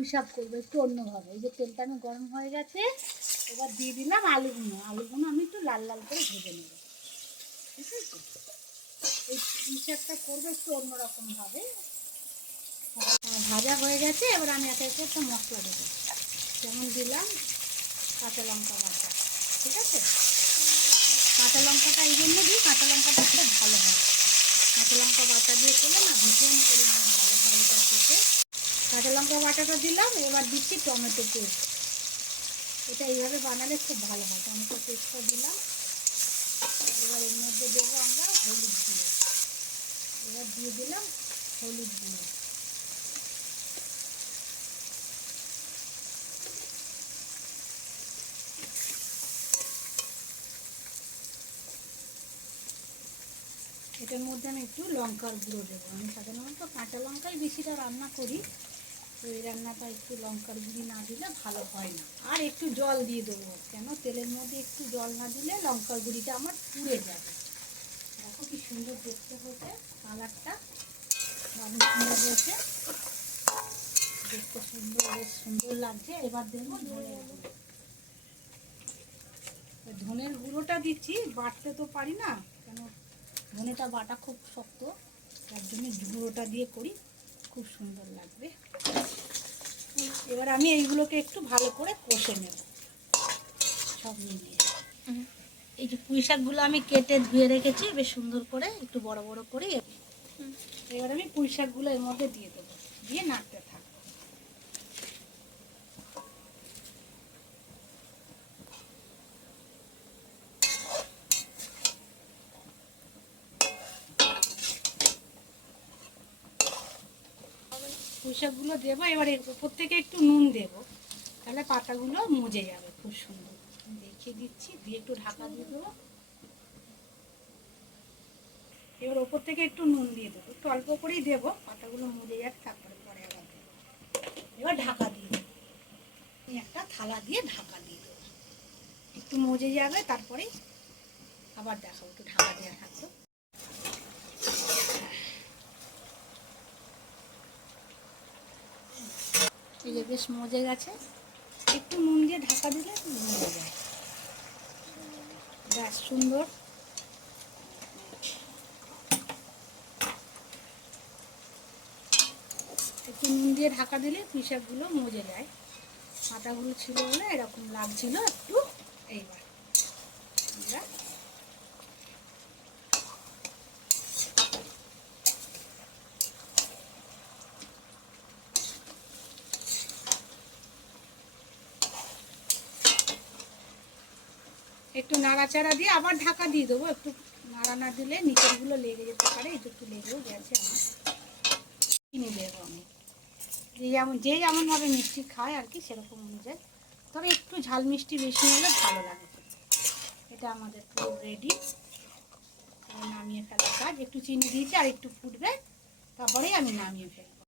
পুঁই শাক করবো একটু অন্যভাবে। এই যে তেলটা আমি গরম হয়ে গেছে, এবার দিয়ে দিলাম আলুগুলো। আলুগুলো আমি একটু লাল লাল করে ভেজে নেব, ঠিক আছে? এই পুঁই শাকটা করবো একটু অন্যরকমভাবে। ভাজা হয়ে গেছে, এবার আমি একে একে একটা মশলা দেবো। যেমন দিলাম কাঁচা লঙ্কা বাটা, ঠিক আছে? কাঁচা লঙ্কাটা এই জন্য দিই, কাঁচা লঙ্কাটা খুব ভালো হয়। কাঁচা লঙ্কা বাটা দিয়ে করলে না ভীষণ পরিমাণে ভালো হয় এটা খেতে। কাঁচা লঙ্কা বাটাটা দিলাম, এবার দিচ্ছি টমেটো পেস্ট। এটা এইভাবে বানালে খুব ভালো হয়। টমেটো পেস্টটা দিলাম, এবার এর মধ্যে দেবো আমরা হলুদ দিয়ে। এবার দিয়ে দিলাম হলুদ দিয়ে। এটার মধ্যে আমি একটু লঙ্কার গুঁড়ো দেবো। আমি সাধারণত কাঁচা লঙ্কাই বেশিটা রান্না করি, তো এই রান্নাটা একটু লঙ্কার গুঁড়ি না দিলে ভালো হয় না। আর একটু জল দিয়ে দেবো, কেন তেলের মধ্যে একটু জল না দিলে লঙ্কার গুঁড়িটা আমার পুড়ে যাবে। দেখো কি সুন্দর দেখতে হয়েছে, কালারটা দারুণ সুন্দর হয়েছে, দেখতে সুন্দর, বেশ সুন্দর লাগছে। এবার দেবো ধনের গুঁড়ো। ধনের গুঁড়োটা দিচ্ছি, বাটতে তো পারি না, কেন ধনেটা বাটা খুব শক্ত, তার জন্য গুঁড়োটা দিয়ে করি, খুব সুন্দর লাগবে। এবার আমি এইগুলোকে একটু ভালো করে কষে নেব সব মিলিয়ে। এই যে পুঁই শাকগুলো আমি কেটে ধুয়ে রেখেছি বেশ সুন্দর করে, একটু বড় বড় করে। এবার আমি পুঁই শাকগুলো এর মধ্যে দিয়ে দেবো, দিয়ে নাড়তে থাকবো। পুঁই শাকগুলো দেবো, এবার এর উপর থেকে একটু নুন দেবো, তাহলে পাতাগুলো মজে যাবে খুব সুন্দর। দেখিয়ে দিচ্ছি, দিয়ে একটু ঢাকা দিয়ে দেবো। এবার ওপর থেকে একটু নুন দিয়ে দেবো, একটু অল্প করেই দেবো, পাতাগুলো মজে যাবে, তারপরে পরে আবার দেবো। এবার ঢাকা দিয়ে দেবো, একটা থালা দিয়ে ঢাকা দিয়ে দেবো, একটু মজে যাবে, তারপরে আবার দেখাবো। একটু ঢাকা দেওয়া থাকতো। এই যে বেশ মজে গেছে, একটু নুন দিয়ে ঢাকা দিলে মজে যায়, বেশ সুন্দর। একটু নুন দিয়ে ঢাকা দিলে পুঁই শাকগুলো মজে যায়। পাতাগুলো ছিল বলে এরকম লাগছিল একটু। এইবার আমরা একটু নাড়াচাড়া দিয়ে আবার ঢাকা দিয়ে দেবো। একটু নাড়া না দিলে নিচেরগুলো লেগে যেতে পারে, একটু লেগেও গেছে আমার। চিনি দেবো আমি, যে যেমনভাবে মিষ্টি খায় আর কি, সেরকম অনুযায়ী, তবে একটু ঝাল মিষ্টি বেশি হলে ভালো লাগে। এটা আমাদের পুরো রেডি, নামিয়ে ফেলার কাজ। একটু চিনি দিয়েছি, আর একটু ফুটবে, তারপরেই আমি নামিয়ে ফেলবো।